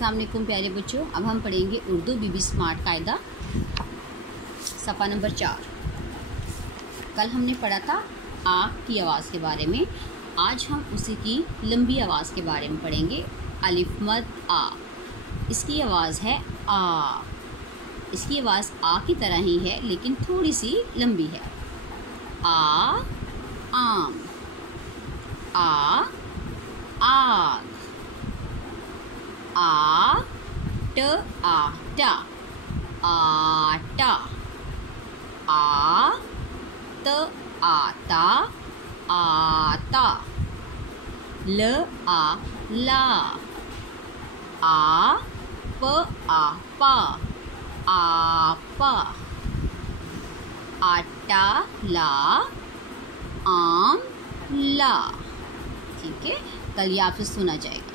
अस्सलाम वालेकुम प्यारे बच्चों। अब हम पढ़ेंगे उर्दू बीबी स्मार्ट कायदा सफ़ा नंबर 4। कल हमने पढ़ा था आ की आवाज़ के बारे में। आज हम उसी की लंबी आवाज़ के बारे में पढ़ेंगे। अलिफ मद आ, इसकी आवाज़ है आ। इसकी आवाज़ आ की तरह ही है लेकिन थोड़ी सी लंबी है। आ आम, आ आग, आट आटा, आटा, आत आता, आता, ल आ ला, आप आपा, आपा, आटा ला, आम ला। ठीक है, कल ये आपसे सुना जाएगा।